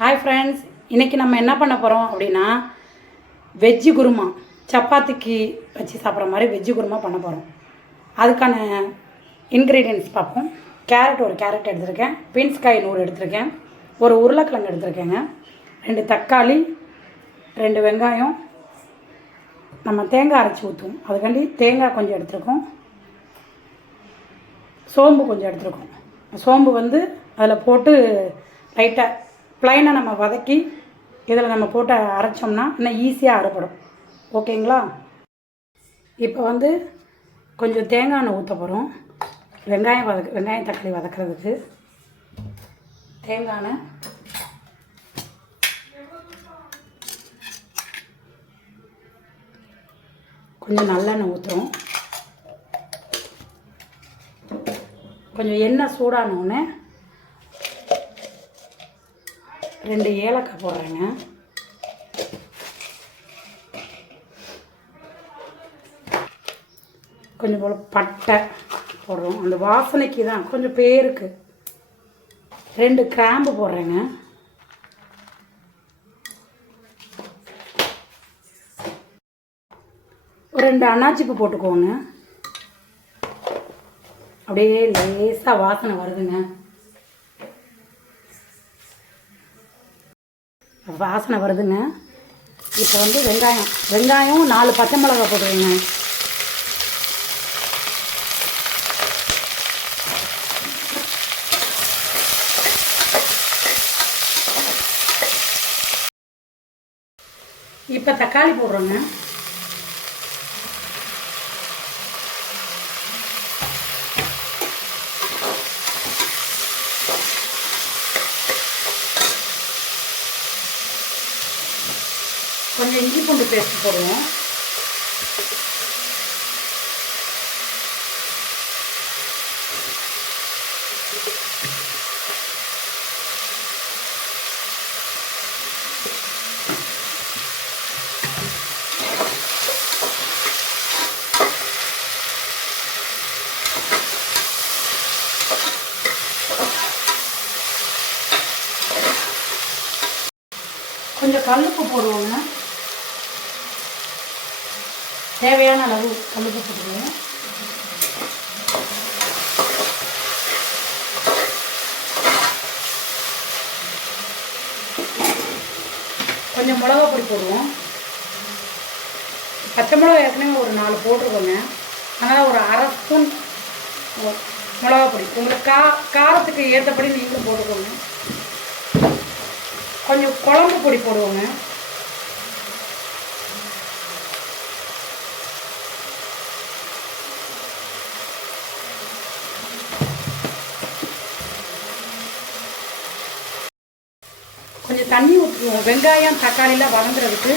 Hi friends இன்றைக்கி நம்ம என்ன பண்ண போகிறோம் அப்படின்னா வெஜ்ஜு குருமா சப்பாத்திக்கு வச்சு சாப்பிட்ற மாதிரி வெஜ்ஜு குருமா பண்ண போகிறோம் அதுக்கான இன்க்ரீடியன்ஸ் பார்ப்போம். கேரட் ஒரு கேரட் எடுத்திருக்கேன். பீன்ஸ் காய் நூறு எடுத்திருக்கேன். ஒரு உருளைக்கிழங்கு எடுத்திருக்கேங்க. ரெண்டு தக்காளி ரெண்டு வெங்காயம். நம்ம தேங்காய் அரைச்சி ஊற்றுவோம் அதுக்காண்டி தேங்காய் கொஞ்சம் எடுத்திருக்கோம். சோம்பு கொஞ்சம் எடுத்துருக்கோம். சோம்பு வந்து அதில் போட்டு லைட்டாக ப்ளைனை நம்ம வதக்கி இதில் நம்ம போட்டு அரைச்சோம்னா இன்னும் ஈஸியாக அரைப்படும் ஓகேங்களா? இப்போ வந்து கொஞ்சம் தேங்காய் எண்ணெய் ஊற்ற போகிறோம் வெங்காயம் வதக்க வெங்காயம் தக்காளி வதக்கிறதுக்கு தேங்காய் எண்ணெய் கொஞ்சம் நல்லெண்ணெய் ஊற்றுறோம் கொஞ்சம் எண்ணெய் சூடானோடனே ரெண்டு ஏலக்காய் போடுறேங்க. கொஞ்சம் போல் பட்டை போடுறோம். அந்த வாசனைக்கு தான் கொஞ்சம் பேருக்கு. ரெண்டு கிராம்பு போடுறேங்க. ஒரு ரெண்டு அன்னாச்சிப்பு போட்டுக்கோங்க. அப்படியே லேசாக வாசனை வருதுங்க. வாசனை வருதுங்க. இப்போ வந்து வெங்காயம் வெங்காயம் நாலு பச்சை மிளகாய் போட்டுருங்க இப்போ தக்காளி போடுறோங்க. கொஞ்சம் இஞ்சி பூண்டு பேஸ்ட் போடுவோம். கொஞ்சம் கல்லுப்பு போடுவோங்க. தேவையான அளவு கல்லுப்பு போட்டுருவோம் கொஞ்சம் மிளகா பொடி போடுவோம். பச்சை மிளகா ஏற்கனவே ஒரு நாலு போட்டிருக்கோங்க. அதனால் ஒரு அரை ஸ்பூன் மிளகா பொடி. உங்களுக்கு கா காரத்துக்கு ஏற்றபடி நீங்களும் போட்டுக்கோங்க. கொஞ்சம் குழம்பு பொடி போடுவோங்க. கொஞ்சம் தண்ணி ஊற்றுவோம் வெங்காயம் தக்காளிலாம் வதங்குறதுக்கு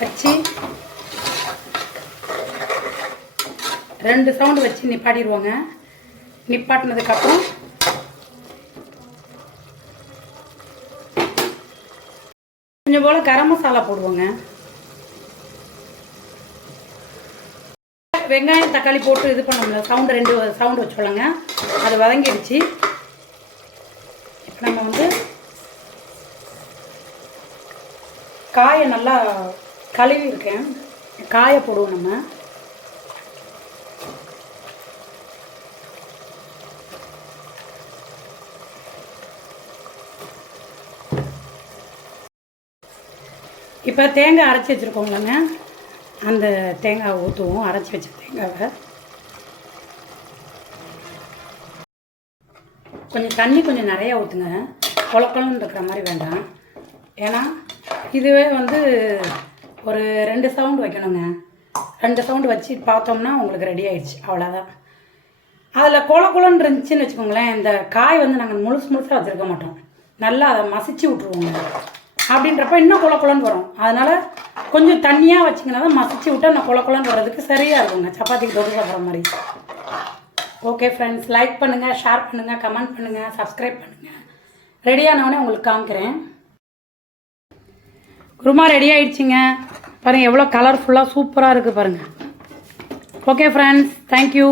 வச்சு ரெண்டு சவுண்டு வச்சு நிப்பாட்டிடுவோங்க. நிப்பாட்டினதுக்கப்புறம் கொஞ்சம் போல் கரம் மசாலா போடுவோங்க. வெங்காயம் தக்காளி போட்டு இது பண்ணோம்ல சவுண்டு ரெண்டு சவுண்டு வச்சோலங்க அது வதங்கிடுச்சு. நம்ம வந்து காயை நல்லா கழுவி இருக்கேன் காயை போடுவோம் நம்ம. இப்போ தேங்காய் அரைச்சி வச்சுருக்கோங்களங்க அந்த தேங்காய் ஊற்றுவோம் அரைச்சி வச்ச தேங்காவை. கொஞ்சம் தண்ணி கொஞ்சம் நிறையா ஊற்றுங்க குழக்கலன்னு இருக்கிற மாதிரி வேண்டாம். ஏன்னா இதுவே வந்து ஒரு ரெண்டு சவுண்டு வைக்கணுங்க. ரெண்டு சவுண்டு வச்சு பார்த்தோம்னா உங்களுக்கு ரெடி ஆயிடுச்சு. அவ்வளோதான் அதில் குள குளன்னு இருந்துச்சுன்னு வச்சுக்கோங்களேன் இந்த காய் வந்து நாங்கள் முழுசு முழுசாக வச்சுருக்க மாட்டோம். நல்லா அதை மசிச்சு விட்ருவோங்க அப்படின்றப்ப இன்னும் கொல குளன்னு வரும். அதனால் கொஞ்சம் தண்ணியாக வச்சிங்கன்னா தான் மசிச்சு விட்டால் நான் குள குளன்னு வர்றதுக்கு சரியாக இருக்குங்க. சப்பாத்திக்கு தொட்டு சாப்பிட்ற மாதிரி. ஓகே ஃப்ரெண்ட்ஸ் லைக் பண்ணுங்கள் ஷேர் பண்ணுங்கள் கமெண்ட் பண்ணுங்கள் சப்ஸ்கிரைப் பண்ணுங்கள் ரெடியானவொடனே உங்களுக்கு காமிக்கிறேன். குருமா ரெடி ஆயிடுச்சுங்க. பாருங்கள் எவ்வளோ கலர்ஃபுல்லாக சூப்பராக இருக்குது பாருங்கள் ஓகே ஃப்ரெண்ட்ஸ் தேங்க்யூ